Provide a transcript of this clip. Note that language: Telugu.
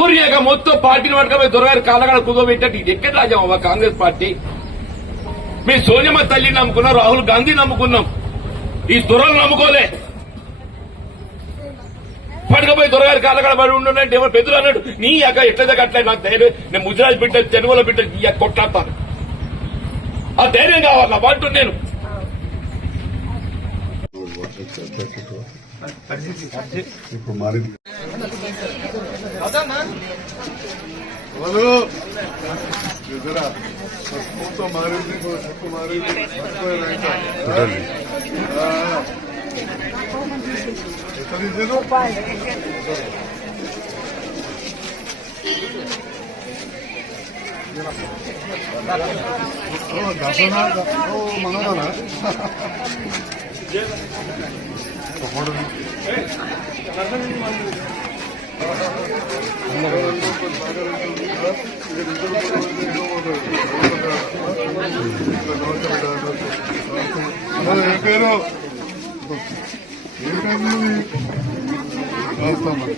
పూర్యాక మొత్తం పార్టీని పట్టుకపోయి దొరగారు కాలగాడ కుదోబెట్టాడు. ఇది ఎక్కడ రాజామా కాంగ్రెస్ పార్టీ? మేము సోనియమ్మ తల్లిని నమ్ముకున్నాం, రాహుల్ గాంధీ నమ్ముకున్నాం, ఈ దొరలు నమ్ముకోలే. పట్టుకపోయి దొరగారు కాలగాడ పడి ఉండంటే ఎవరు పెద్దలు అన్నాడు. నీ అక్క ఎట్లా అట్లా నాకు ధైర్యం, నేను ముద్రాజ్ బిడ్డ తెలుగులో బిడ్డ ఈ కొట్లాడతాను. ఆ ధైర్యం కావాలి నా పాటు. నేను ఇప్పుడు మారింది మారింది మనోనా ఏ పేరు ఏ పేరు